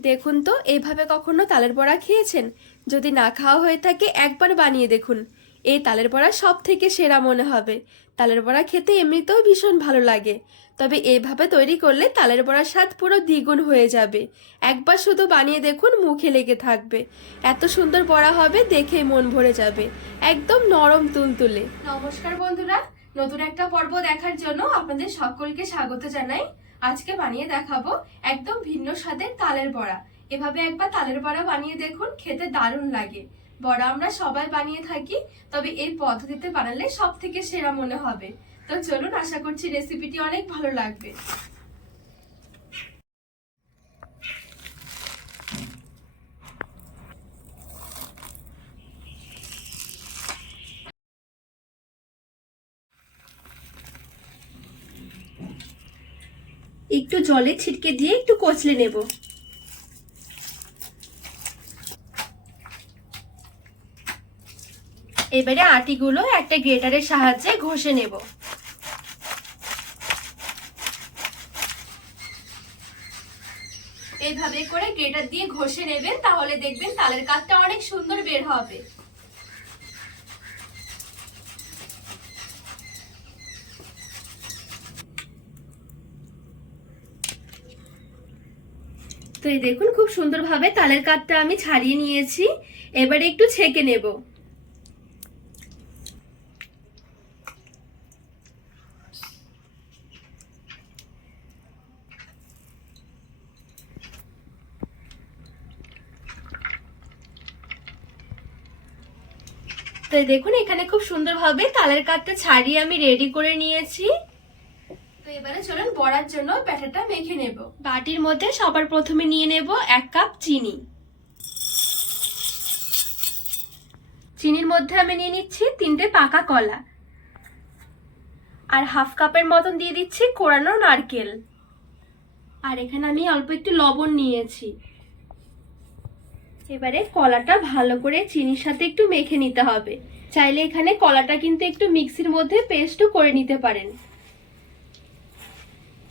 দেখুন তো এইভাবে কখনো তালের বড়া খেয়েছেন? যদি না খাওয়া হয়ে থাকে, একবার বানিয়ে দেখুন। এই তালের বড়া সব থেকে সেরা মনে হবে। তালের বড়া খেতে এমনিতেও ভীষণ ভালো লাগে। তবে এইভাবে তৈরি করলে তালের বড়ার স্বাদ পুরো দ্বিগুণ হয়ে যাবে। একবার শুধু বানিয়ে দেখুন, মুখে লেগে থাকবে। এত সুন্দর বড়া হবে, দেখেই মন ভরে যাবে। একদম নরম তুলতুলে। নমস্কার বন্ধুরা। নতুন একটা পর্ব দেখার জন্য আপনাদের সকলকে স্বাগত জানাই। আজকে বানিয়ে দেখাবো একদম ভিন্ন স্বাদের তালের বড়া। এভাবে একবার তালের বড়া বানিয়ে দেখুন, খেতে দারুণ লাগে। বড়া আমরা সবাই বানিয়ে থাকি, তবে এই পদ্ধতিতে বানালে সব থেকে সেরা মনে হবে। তো চলুন, আশা করছি রেসিপিটি অনেক ভালো লাগবে একটু জলে ছিটকে দিয়ে একটু কচলে নেব। এবারে আটিগুলো একটা গ্রেটারের সাহায্যে ঘষে নেব। এইভাবে করে গ্রেটার দিয়ে ঘষে নেবেন, তাহলে দেখবেন তালের কাঠটা অনেক সুন্দর বের হবে। তো এই দেখুন, খুব সুন্দরভাবে তালের কাঠটা আমি ছাড়িয়ে নিয়েছি। এবারে একটু ছেঁকে নেব। তো দেখুন, এখানে খুব সুন্দরভাবে তালের কাঠটা ছাড়িয়ে আমি রেডি করে নিয়েছি। এবারে চলুন বড়ার জন্য ব্যাটারটা মেখে নেব। বাটির মধ্যে সবার প্রথমে নিয়ে নেব এক কাপ চিনি। চিনির মধ্যে আমি নিয়ে নিচ্ছি তিনটে পাকা কলা। আর হাফ কাপের মতন দিয়ে দিচ্ছি কোরানো নারকেল। আর এখানে আমি অল্প একটু লবণ নিয়েছি। এবারে কলাটা ভালো করে চিনির সাথে একটু মেখে নিতে হবে। চাইলে এখানে কলাটা কিন্তু একটু মিক্সির মধ্যে পেস্টও করে নিতে পারেন।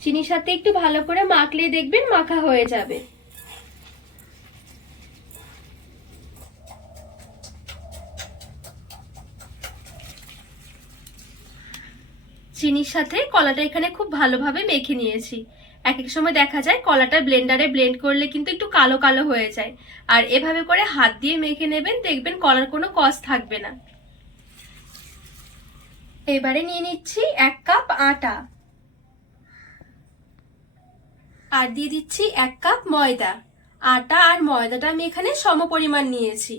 চিনির সাথে একটু ভালো করে মাখলে দেখবেন মাখা হয়ে যাবে। চিনির সাথে কলাটা এখানে খুব ভালোভাবে মেখে নিয়েছি। এক এক সময় দেখা যায় কলাটা ব্লেন্ডারে ব্লেন্ড করলে কিন্তু একটু কালো কালো হয়ে যায়। আর এভাবে করে হাত দিয়ে মেখে নেবেন, দেখবেন কলার কোনো কস থাকবে না। এবারে নিয়ে নিচ্ছি এক কাপ আটা। আর দিয়ে দিচ্ছি এক কাপ ময়দা। আটা আর ময়দাটা আমি এখানে সম পরিমাণ নিয়েছি।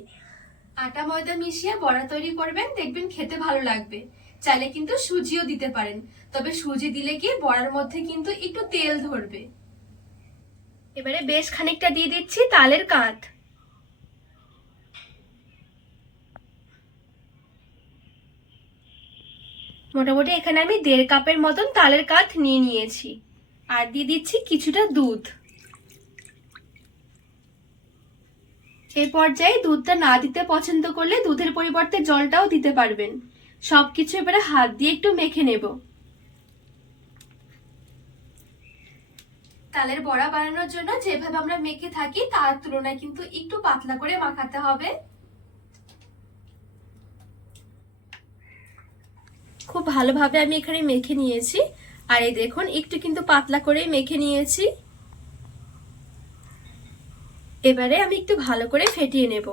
আটা, ময়দা মিশিয়ে বড়া তৈরি করবেন, দেখবেন খেতে ভালো লাগবে। চাইলে কিন্তু সুজিও দিতে পারেন, তবে সুজি দিলে কি বড়ার মধ্যে কিন্তু একটু তেল ধরবে। এবারে বেশ খানিকটা দিয়ে দিচ্ছি তালের কাঠ মোটামুটি এখানে আমি দেড় কাপের মতন তালের কাঠ নিয়ে নিয়েছি। আর দিয়ে দিচ্ছি কিছুটা দুধ। এই পর্যায়ে দুধটা না দিতে পছন্দ করলে দুধের পরিবর্তে জলটাও দিতে পারবেন। সবকিছু এবারে হাত দিয়ে একটু মেখে নেব। তালের বড়া বানানোর জন্য যেভাবে আমরা মেখে থাকি, তার তুলনায় কিন্তু একটু পাতলা করে মাখাতে হবে। খুব ভালোভাবে আমি এখানে মেখে নিয়েছি। আর এই দেখুন, একটু কিন্তু পাতলা করেই মেখে নিয়েছি। এবারে আমি একটু ভালো করে ফেটিয়ে নেব।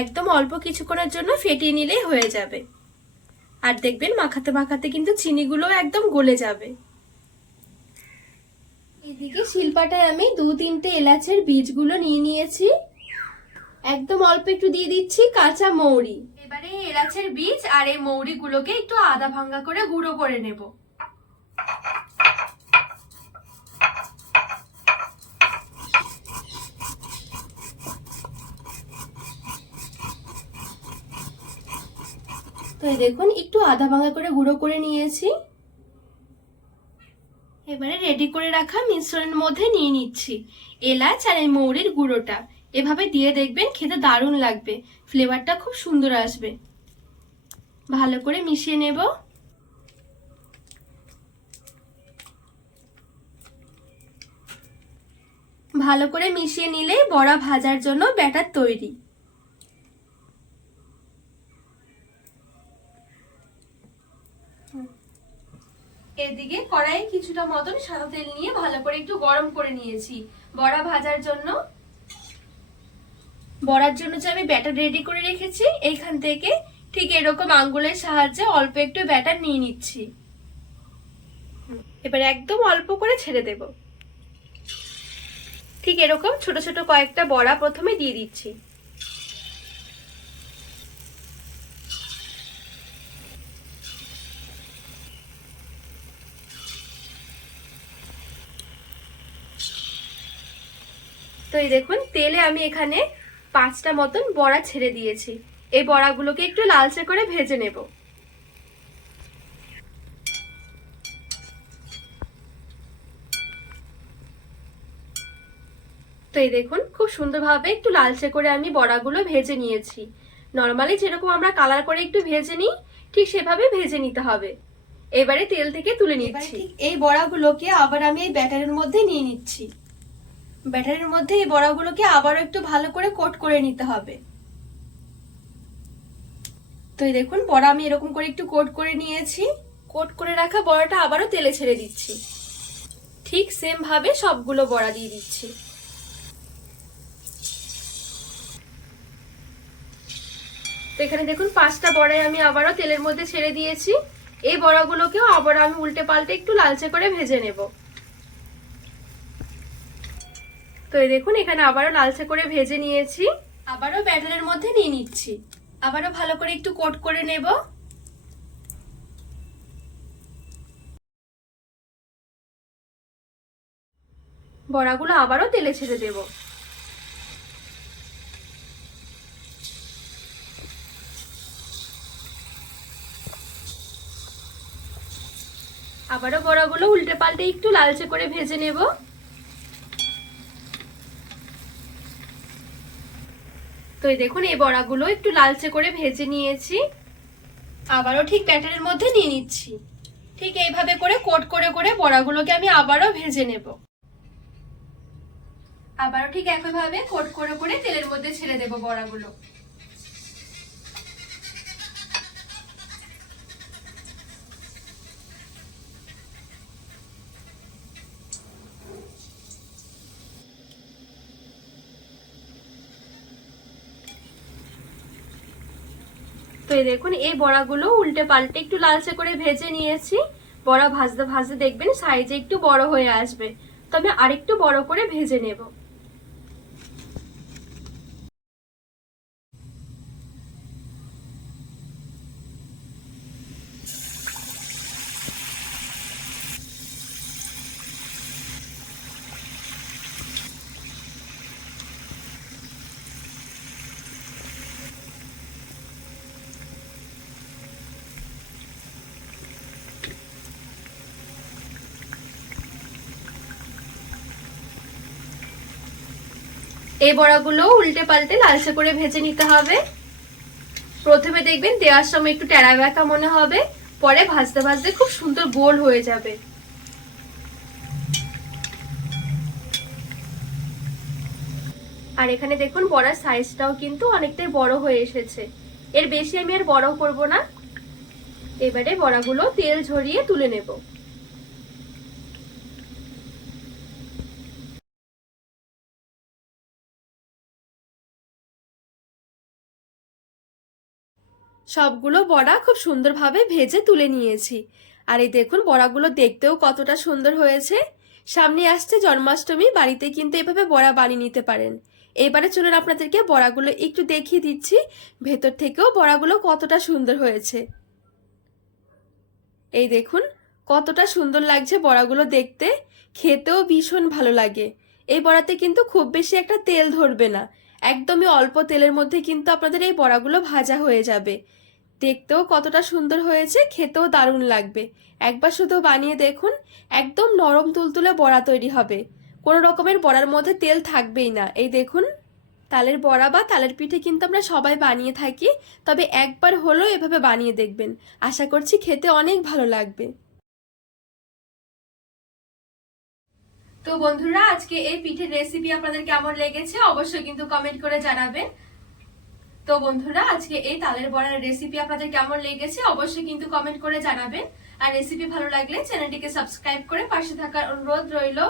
একদম অল্প কিছুক্ষণের জন্য ফেটিয়ে নিলেই হয়ে যাবে। আর দেখবেন, মাখাতে মাখাতে কিন্তু চিনিগুলো একদম গলে যাবে। এদিকে শিল্পাটায় আমি দু তিনটে এলাচের বীজগুলো নিয়ে নিয়েছি। একদম অল্প একটু দিয়ে দিচ্ছি কাঁচা মৌরি। এবারে এলাচের বীজ আর এই মৌরি গুলোকে একটু আদা ভাঙ্গা করে গুঁড়ো করে নেব। তো এই দেখুন একটু আধা ভাঙা করে গুঁড়ো করে নিয়েছি। এবারে রেডি করে রাখা মিশ্রণের মধ্যে নিয়ে নিচ্ছি এলাচ আর এই মৌরির গুঁড়োটা। এভাবে দিয়ে দেখবেন খেতে দারুণ লাগবে। ফ্লেভারটা খুব সুন্দর আসবে। ভালো করে মিশিয়ে নেব। ভালো করে মিশিয়ে নিলে বড়া ভাজার জন্য ব্যাটার তৈরি। এদিকে কড়াইয়ে কিছুটা মতন সাদা তেল নিয়ে ভালো করে একটু গরম করে নিয়েছি। বড়া ভাজার জন্য বড়ার জন্য যে আমি ব্যাটার রেডি করে রেখেছি, এইখান থেকে ঠিক এরকম আঙ্গুলের সাহায্যে অল্প একটু ব্যাটার নিয়ে নিচ্ছি। এবার একদম অল্প করে ছেড়ে দেব। ঠিক এরকম ছোট ছোট কয়েকটা বড়া প্রথমে দিয়ে দিচ্ছি। তো এই দেখুন, তেলে আমি এখানে পাঁচটা মতন বড়া ছেড়ে দিয়েছি। এই বড়াগুলোকে একটু লালচে করে ভেজে নেব। তো এই দেখুন খুব সুন্দরভাবে একটু লালচে করে আমি বড়াগুলো ভেজে নিয়েছি। নর্মালি যেরকম আমরা কালার করে একটু ভেজে নিই ঠিক সেভাবে ভেজে নিতে হবে। এবারে তেল থেকে তুলে নিচ্ছি। এই বড়াগুলোকে আবার আমি এই ব্যাটারের মধ্যে নিয়ে নিচ্ছি। ব্যাটারের মধ্যে এই বড়াগুলোকে আবারও একটু ভালো করে কোট করে নিতে হবে। তো এই দেখুন, বড়া আমি এরকম করে একটু কোট করে নিয়েছি। কোট করে রাখা বড়াটা আবারও তেলে ছেড়ে দিচ্ছি। ঠিক সেম ভাবে সবগুলো বড়া দিয়ে দিচ্ছি। এখানে দেখুন, পাঁচটা বড়াই আমি আবারও তেলের মধ্যে ছেড়ে দিয়েছি। এই বড়াগুলোকেও আবার আমি উল্টে পাল্টে একটু লালচে করে ভেজে নেব। তো এই দেখুন, এখানে আবারও লালচে করে ভেজে নিয়েছি। আবারও ব্যাটারের মধ্যে নিয়ে নিচ্ছি। আবারও ভালো করে একটু কোট করে নেব। বড়াগুলো আবারও তেলে ছেড়ে দেব। আবারও বড়াগুলো উল্টে পাল্টে একটু লালচে করে ভেজে নেব। তো এই দেখুন, এই বড়াগুলো একটু লালচে করে ভেজে নিয়েছি। আবারও ঠিক ব্যাটারের মধ্যে নিয়ে নিচ্ছি। ঠিক এইভাবে করে কোট করে করে বড়াগুলোকে আমি আবারও ভেজে নেব। আবারও ঠিক একইভাবে কোট করে করে তেলের মধ্যে ছেড়ে দেব বড়াগুলো। তো এই দেখুন, এই বড়াগুলো উল্টে পাল্টে একটু লালচে করে ভেজে নিয়েছি। বড়া ভাজতে ভাজতে দেখবেন সাইজে একটু বড় হয়ে আসবে। তবে আরেকটু বড় করে ভেজে নেব। এই বড়াগুলো উল্টে পাল্টে লালচে করে ভেজে নিতে হবে। প্রথমে দেখবেন দেওয়ার সময় একটু টেরা ব্যাকা মনে হবে, পরে ভাজতে ভাজতে খুব সুন্দর গোল হয়ে যাবে। আর এখানে দেখুন বড়ার সাইজটাও কিন্তু অনেকটাই বড় হয়ে এসেছে। এর বেশি আমি আর বড় করব না। এবারে বড়াগুলো তেল ঝরিয়ে তুলে নেব। সবগুলো বড়া খুব সুন্দরভাবে ভেজে তুলে নিয়েছি। আর এই দেখুন, বড়াগুলো দেখতেও কতটা সুন্দর হয়েছে। সামনে আসছে জন্মাষ্টমী, বাড়িতে কিন্তু এভাবে বড়া বানিয়ে নিতে পারেন। এবারে চলুন আপনাদেরকে বড়াগুলো একটু দেখিয়ে দিচ্ছি, ভেতর থেকেও বড়াগুলো কতটা সুন্দর হয়েছে। এই দেখুন, কতটা সুন্দর লাগছে বড়াগুলো দেখতে। খেতেও ভীষণ ভালো লাগে। এই বড়াতে কিন্তু খুব বেশি একটা তেল ধরবে না। একদমই অল্প তেলের মধ্যে কিন্তু আপনাদের এই বড়াগুলো ভাজা হয়ে যাবে। দেখতেও কতটা সুন্দর হয়েছে, খেতেও দারুণ লাগবে। একবার শুধু বানিয়ে দেখুন, একদম নরম তুলতুলে বড়া তৈরি হবে। কোনো রকমের বড়ার মধ্যে তেল থাকবেই না। এই দেখুন, তালের বড়া বা তালের পিঠে কিন্তু আমরা সবাই বানিয়ে থাকি, তবে একবার হলেও এভাবে বানিয়ে দেখবেন। আশা করছি খেতে অনেক ভালো লাগবে। তো বন্ধুরা, আজকে এই পিঠের রেসিপি আপনাদের কেমন লেগেছে অবশ্যই কিন্তু কমেন্ট করে জানাবেন। তো বন্ধুরা, আজকে এই তালের বড়ার রেসিপি আপনাদের কেমন লেগেছে অবশ্যই কিন্তু কমেন্ট করে জানাবেন। আর রেসিপি ভালো লাগলে চ্যানেলটিকে সাবস্ক্রাইব করে পাশে থাকার অনুরোধ রইল।